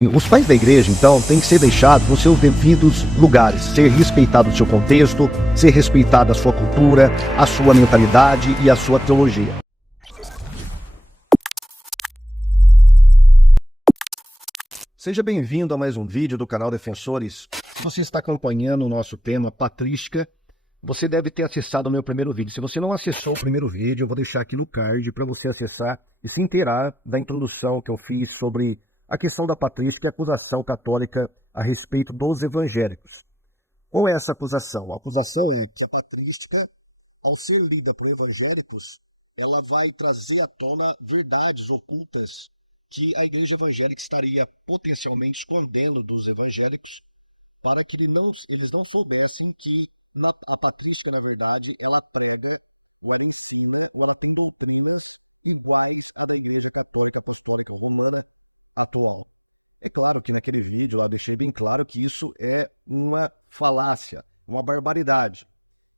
Os pais da igreja, então, têm que ser deixados nos seus devidos lugares, ser respeitado o seu contexto, ser respeitada a sua cultura, a sua mentalidade e a sua teologia. Seja bem-vindo a mais um vídeo do canal Defensores. Se você está acompanhando o nosso tema patrística, você deve ter acessado o meu primeiro vídeo. Se você não acessou o primeiro vídeo, eu vou deixar aqui no card para você acessar e se inteirar da introdução que eu fiz sobre a questão da patrística e a acusação católica a respeito dos evangélicos. Qual é essa acusação? A acusação é que a patrística, ao ser lida por evangélicos, ela vai trazer à tona verdades ocultas que a igreja evangélica estaria potencialmente escondendo dos evangélicos para que eles não soubessem que a patrística, na verdade, ela prega, ou ela ensina, ou ela tem doutrinas iguais à da Igreja Católica Apostólica Romana atual. É claro que naquele vídeo lá eu deixei bem claro que isso é uma falácia, uma barbaridade.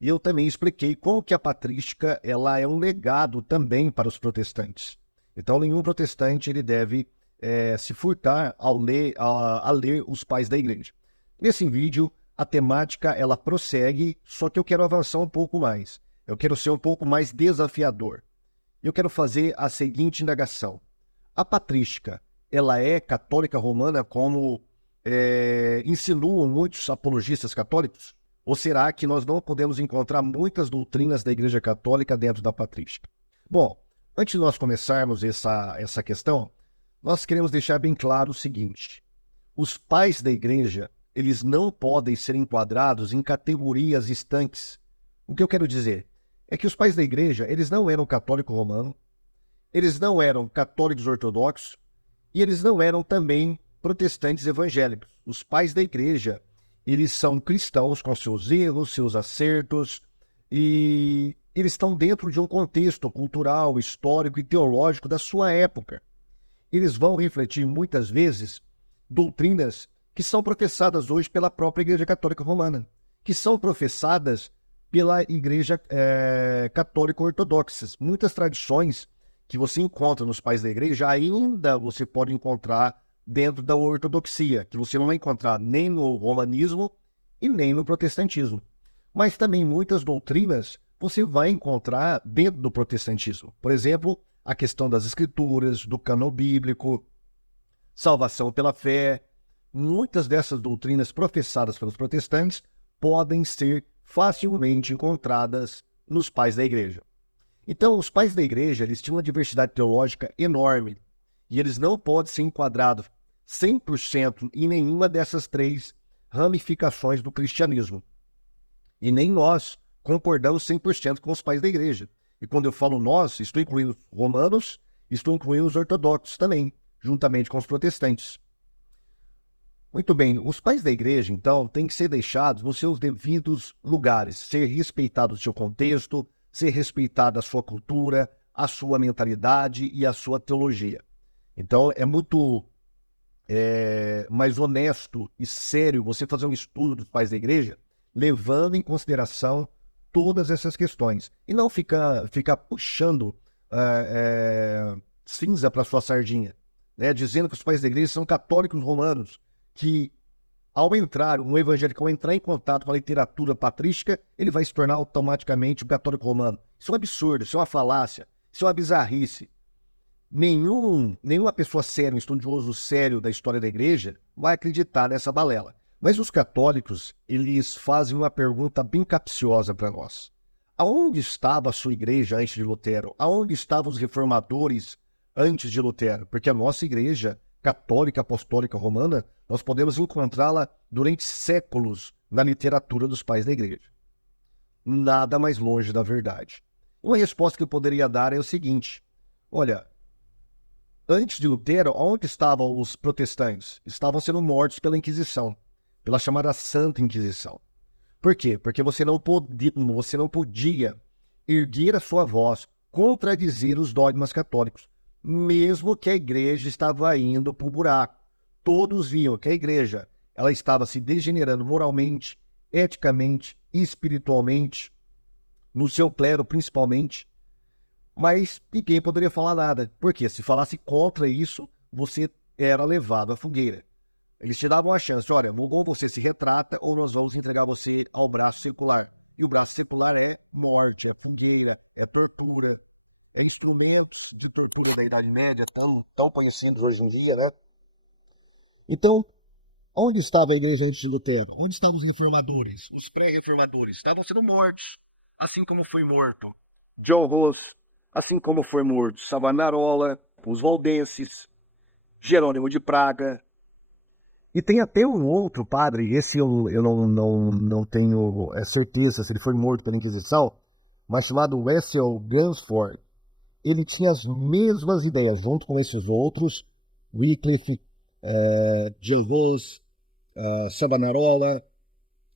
E eu também expliquei como que a patrística ela é um legado também para os protestantes. Então nenhum protestante ele deve se furtar a ler os pais da igreja. Nesse vídeo a temática ela prossegue, só que eu quero avançar um pouco mais. Eu quero ser um pouco mais desafiador. Eu quero fazer a seguinte indagação. A patrística ela é católica romana como insinuam muitos apologistas católicos? Ou será que nós não podemos encontrar muitas doutrinas da Igreja Católica dentro da patrística? Bom, antes de nós começarmos essa questão, nós queremos deixar bem claro o seguinte. Os pais da Igreja, eles não podem ser enquadrados em categorias estanques. O que eu quero dizer é que os pais da Igreja, eles não eram católico romano, eles não eram católicos ortodoxos, e eles não eram também protestantes evangélicos. Os pais da igreja, eles são cristãos com seus erros, seus acertos, e eles estão dentro de um contexto cultural, histórico e teológico da sua época. Eles vão refletir muitas vezes doutrinas que são professadas hoje pela própria Igreja Católica Romana, que são professadas pela Igreja Católica Ortodoxa. Muitas tradições que você encontra nos pais da igreja, ainda você pode encontrar dentro da ortodoxia, que você não vai encontrar nem no romanismo e nem no protestantismo. Mas também muitas doutrinas você vai encontrar dentro do protestantismo. Por exemplo, a questão das escrituras, do cânon bíblico, salvação pela fé. Muitas dessas doutrinas professadas pelos protestantes podem ser facilmente encontradas nos pais da igreja. Então, os pais da igreja, eles tinham uma diversidade teológica enorme e eles não podem ser enquadrados 100% em nenhuma dessas três ramificações do cristianismo. E nem nós concordamos 100% com os pais da igreja. E quando eu falo nós, estou incluindo os romanos, estou incluindo os ortodoxos também, juntamente com os protestantes. Muito bem, os pais da igreja, então, têm que ser deixados nos seus devidos lugares, ser respeitados o seu contexto, ser respeitada a sua cultura, a sua mentalidade e a sua teologia. Então, é muito mais honesto e sério você fazer um estudo dos pais da igreja, levando em consideração todas essas questões. E não ficar puxando cinza para sua sardinha, né? Dizendo que os pais da igreja são católicos romanos, que um evangélico ao entrar em contato com a literatura patrística, ele vai se tornar automaticamente um católico romano. Isso é um absurdo, isso é uma falácia, isso é uma bizarrice. Nenhuma pessoa séria, um estudioso sério da história da igreja, vai acreditar nessa balela. Mas os católicos, eles fazem uma pergunta bem capciosa para nós. Aonde estava a sua igreja antes de Lutero? Aonde estavam os reformadores antes de Lutero? Porque a nossa igreja católica apostólica romana, nós podemos encontrá-la durante séculos na literatura dos pais da igreja. Nada mais longe da verdade. Uma resposta que eu poderia dar é o seguinte: olha, antes de Lutero, onde estavam os protestantes? Estavam sendo mortos pela Inquisição, pela chamada Santa Inquisição. Por quê? Porque você não podia erguer a sua voz, contradizer os dogmas católicos, mesmo que a igreja estava indo para o buraco. Todos viam que a igreja ela estava se degenerando moralmente, eticamente, espiritualmente, no seu clero principalmente, mas ninguém poderia falar nada. Porque se falasse contra isso, você era levado à fogueira. Eles te davam a chance, olha, ou você se retrata ou nós vamos entregar você ao braço secular. E o braço secular é morte, é fogueira, é tortura, é instrumentos de tortura da Idade Média, tão conhecidos hoje em dia, né? Então, onde estava a igreja antes de Lutero? Onde estavam os reformadores? Os pré-reformadores estavam sendo mortos, assim como foi morto John Hus, assim como foi morto Savonarola, os valdenses, Jerônimo de Praga. E tem até um outro padre, esse eu não tenho certeza se ele foi morto pela Inquisição, mas chamado Wessel Gansford. Ele tinha as mesmas ideias, junto com esses outros, Wycliffe, John Hus, Savonarola,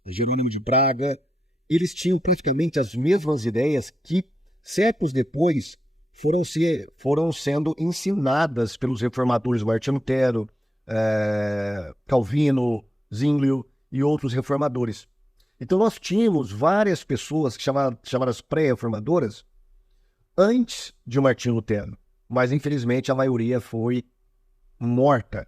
Jerônimo de Praga. Eles tinham praticamente as mesmas ideias que, séculos depois, foram sendo ensinadas pelos reformadores Martinho Lutero, Calvino, Zwinglio e outros reformadores. Então nós tínhamos várias pessoas chamadas pré-reformadoras antes de Martinho Lutero, mas infelizmente a maioria foi morta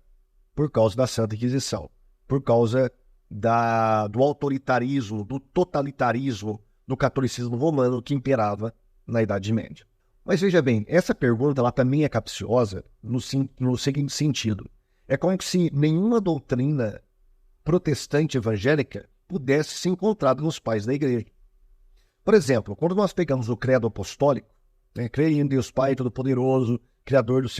por causa da Santa Inquisição, por causa do autoritarismo, do totalitarismo do catolicismo romano que imperava na Idade Média. Mas veja bem, essa pergunta ela também é capciosa no seguinte sentido. É como se nenhuma doutrina protestante evangélica pudesse ser encontrada nos pais da igreja. Por exemplo, quando nós pegamos o credo apostólico, creio em Deus Pai Todo-Poderoso, Criador dos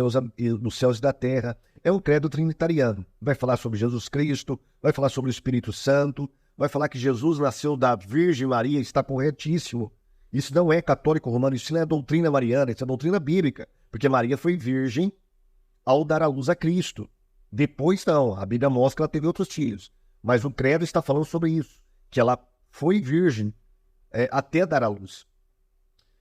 céus e da terra, é um credo trinitariano. Vai falar sobre Jesus Cristo, vai falar sobre o Espírito Santo, vai falar que Jesus nasceu da Virgem Maria, está corretíssimo. Isso não é católico romano, isso não é doutrina mariana, isso é doutrina bíblica, porque Maria foi virgem ao dar à luz a Cristo. Depois não, a Bíblia mostra que ela teve outros filhos, mas o credo está falando sobre isso, que ela foi virgem até dar à luz.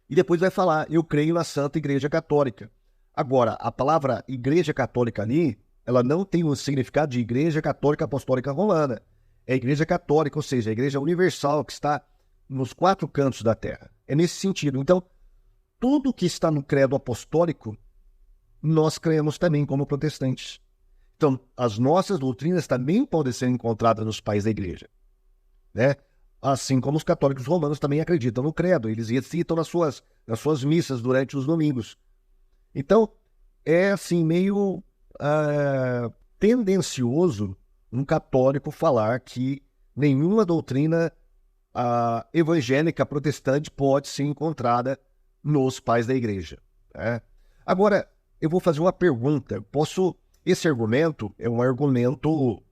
E depois vai falar, eu creio na Santa Igreja Católica. Agora, a palavra Igreja Católica ali, ela não tem o significado de Igreja Católica Apostólica Romana. É a Igreja Católica, ou seja, a Igreja Universal que está nos 4 cantos da terra. É nesse sentido. Então, tudo que está no credo apostólico, nós cremos também como protestantes. Então, as nossas doutrinas também podem ser encontradas nos pais da igreja, né? Assim como os católicos romanos também acreditam no credo, eles recitam nas suas missas durante os domingos. Então, é assim meio tendencioso um católico falar que nenhuma doutrina evangélica protestante pode ser encontrada nos pais da igreja, né? Agora, eu vou fazer uma pergunta. Esse argumento é um argumento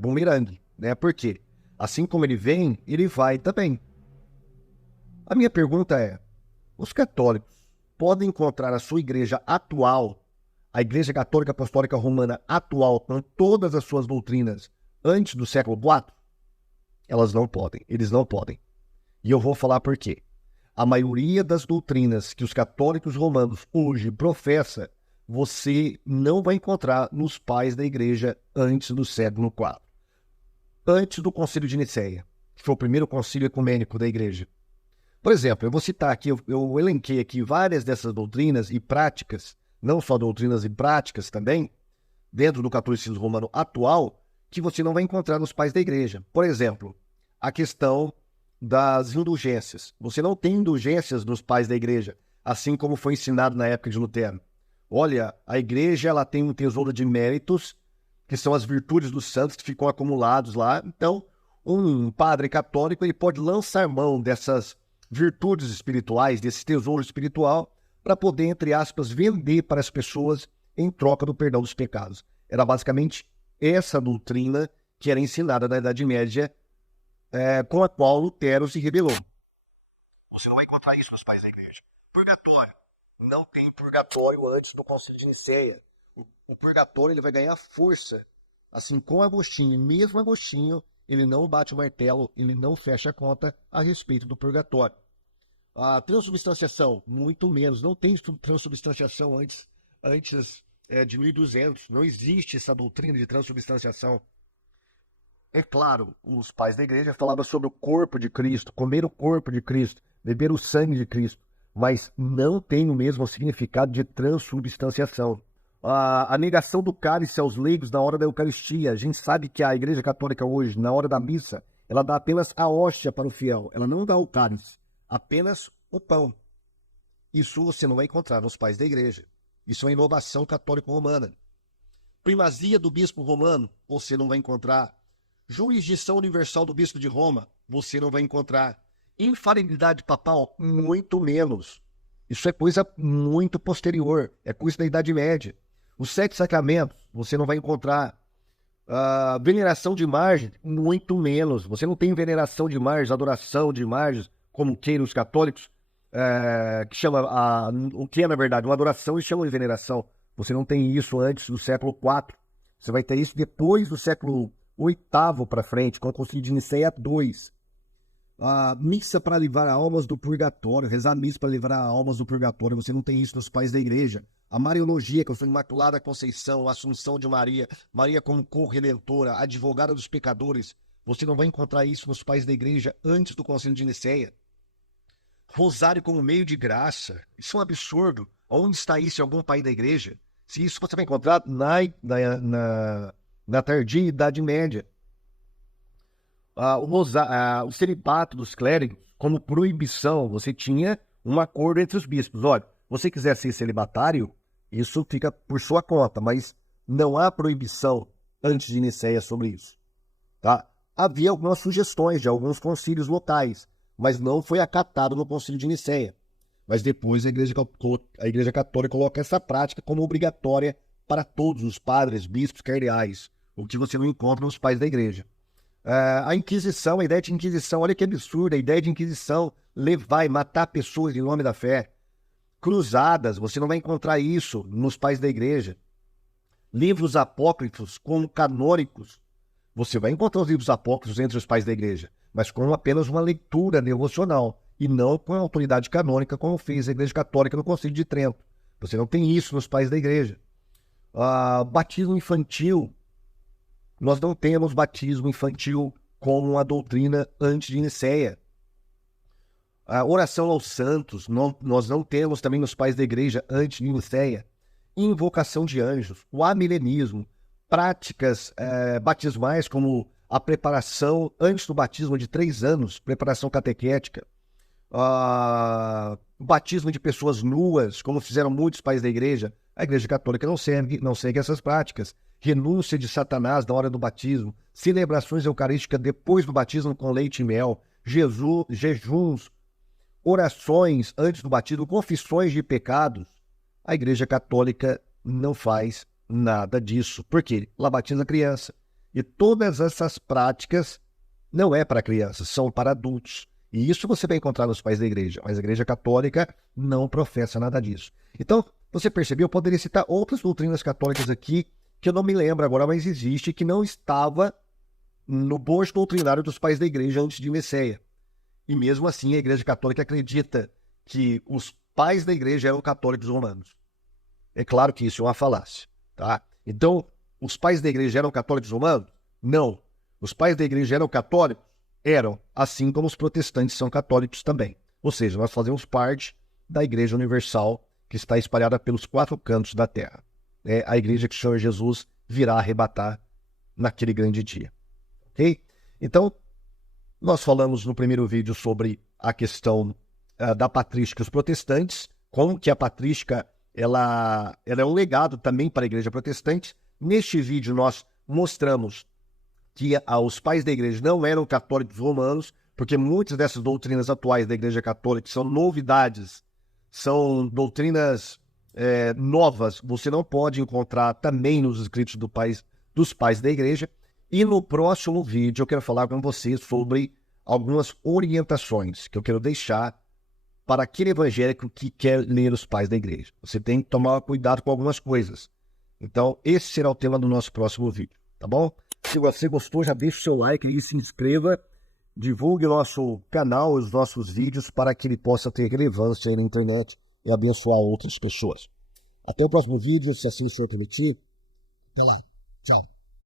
bumerangue, né? Por quê? Assim como ele vem, ele vai também. A minha pergunta é, os católicos podem encontrar a sua igreja atual, a Igreja Católica Apostólica Romana atual, com todas as suas doutrinas, antes do século IV? Elas não podem, eles não podem. E eu vou falar por quê. A maioria das doutrinas que os católicos romanos hoje professam, você não vai encontrar nos pais da igreja antes do século IV. Antes do Concílio de Nicéia, que foi o primeiro concílio ecumênico da igreja. Por exemplo, eu vou citar aqui, eu elenquei aqui várias dessas doutrinas e práticas, não só doutrinas e práticas também, dentro do catolicismo romano atual, que você não vai encontrar nos pais da igreja. Por exemplo, a questão das indulgências. Você não tem indulgências nos pais da igreja, assim como foi ensinado na época de Lutero. Olha, a igreja ela tem um tesouro de méritos, que são as virtudes dos santos que ficam acumulados lá. Então, um padre católico ele pode lançar mão dessas virtudes espirituais, desse tesouro espiritual, para poder, entre aspas, vender para as pessoas em troca do perdão dos pecados. Era basicamente essa doutrina que era ensinada na Idade Média, com a qual Lutero se rebelou. Você não vai encontrar isso nos pais da igreja. Purgatório. Não tem purgatório antes do Concílio de Nicéia. O purgatório ele vai ganhar força, assim com Agostinho. E mesmo Agostinho, ele não bate o martelo, ele não fecha a conta a respeito do purgatório. A transubstanciação, muito menos. Não tem transubstanciação antes de 1200. Não existe essa doutrina de transubstanciação. É claro, os pais da igreja falavam sobre o corpo de Cristo, comer o corpo de Cristo, beber o sangue de Cristo, mas não tem o mesmo significado de transubstanciação. A negação do cálice aos leigos na hora da Eucaristia. A gente sabe que a Igreja Católica hoje, na hora da missa, ela dá apenas a hóstia para o fiel. Ela não dá o cálice, apenas o pão. Isso você não vai encontrar nos pais da Igreja. Isso é uma inovação católico-romana. Primazia do bispo romano, você não vai encontrar. Jurisdição universal do bispo de Roma, você não vai encontrar. Infalibilidade papal, muito menos. Isso é coisa muito posterior, é coisa da Idade Média. Os 7 sacramentos, você não vai encontrar. Veneração de imagens, muito menos. Você não tem veneração de imagens, adoração de imagens, como queiram os católicos, que chama o que é, na verdade, uma adoração e chamam de veneração. Você não tem isso antes do século IV. Você vai ter isso depois do século VIII para frente, com o Concílio de Nicéia II. Missa para livrar almas do purgatório, rezar missa para livrar almas do purgatório, você não tem isso nos pais da Igreja. A Mariologia, que é a sua Imaculada Conceição, a Assunção de Maria, Maria como corredentora, advogada dos pecadores, você não vai encontrar isso nos pais da Igreja antes do Concílio de Nicéia. Rosário como meio de graça, isso é um absurdo. Onde está isso em algum pai da Igreja? Se isso você vai encontrar na tardia Idade Média. O celibato dos clérigos, como proibição, você tinha um acordo entre os bispos. Olha, você quiser ser celibatário, isso fica por sua conta, mas não há proibição antes de Nicéia sobre isso. Tá? Havia algumas sugestões de alguns concílios locais, mas não foi acatado no Concílio de Nicéia. Mas depois a Igreja Católica coloca essa prática como obrigatória para todos os padres, bispos, cardeais, o que você não encontra nos pais da Igreja. A Inquisição, a ideia de Inquisição, olha que absurda, a ideia de Inquisição, levar e matar pessoas em nome da fé. Cruzadas, você não vai encontrar isso nos pais da Igreja. Livros apócrifos como canônicos, você vai encontrar os livros apócrifos entre os pais da Igreja, mas com apenas uma leitura devocional, e não com a autoridade canônica, como fez a Igreja Católica no Concílio de Trento. Você não tem isso nos pais da Igreja. Batismo infantil, nós não temos batismo infantil como uma doutrina antes de Nicéia. A oração aos santos, nós não temos também nos pais da Igreja antes de Nicéia. Invocação de anjos, o amilenismo, práticas batismais como a preparação antes do batismo de 3 anos, preparação catequética, o batismo de pessoas nuas, como fizeram muitos pais da Igreja. A Igreja Católica não segue essas práticas. Renúncia de Satanás na hora do batismo, celebrações eucarísticas depois do batismo com leite e mel, jejuns, orações antes do batismo, confissões de pecados. A Igreja Católica não faz nada disso. Por quê? Ela batiza a criança. E todas essas práticas não é para crianças, são para adultos. E isso você vai encontrar nos pais da Igreja, mas a Igreja Católica não professa nada disso. Então, você percebeu, eu poderia citar outras doutrinas católicas aqui, que eu não me lembro agora, mas existe, que não estava no bojo doutrinário dos pais da Igreja antes de Nicéia. E mesmo assim, a Igreja Católica acredita que os pais da Igreja eram católicos romanos. É claro que isso é uma falácia, tá? Então, os pais da Igreja eram católicos romanos? Não. Os pais da Igreja eram católicos? Eram, assim como os protestantes são católicos também. Ou seja, nós fazemos parte da Igreja Universal, que está espalhada pelos 4 cantos da terra. É a igreja que o Senhor Jesus virá arrebatar naquele grande dia. Ok? Então, nós falamos no primeiro vídeo sobre a questão da patrística dos protestantes, como que a patrística ela é um legado também para a igreja protestante. Neste vídeo nós mostramos que os pais da igreja não eram católicos romanos, porque muitas dessas doutrinas atuais da igreja católica são novidades, são doutrinas novas, você não pode encontrar também nos escritos dos pais da igreja. E no próximo vídeo eu quero falar com vocês sobre algumas orientações que eu quero deixar para aquele evangélico que quer ler os pais da igreja. Você tem que tomar cuidado com algumas coisas. Então, esse será o tema do nosso próximo vídeo, tá bom? Se você gostou, já deixa o seu like aí, se inscreva, divulgue o nosso canal, os nossos vídeos, para que ele possa ter relevância aí na internet e abençoar outras pessoas. Até o próximo vídeo, se assim o senhor permitir. Até lá. Tchau.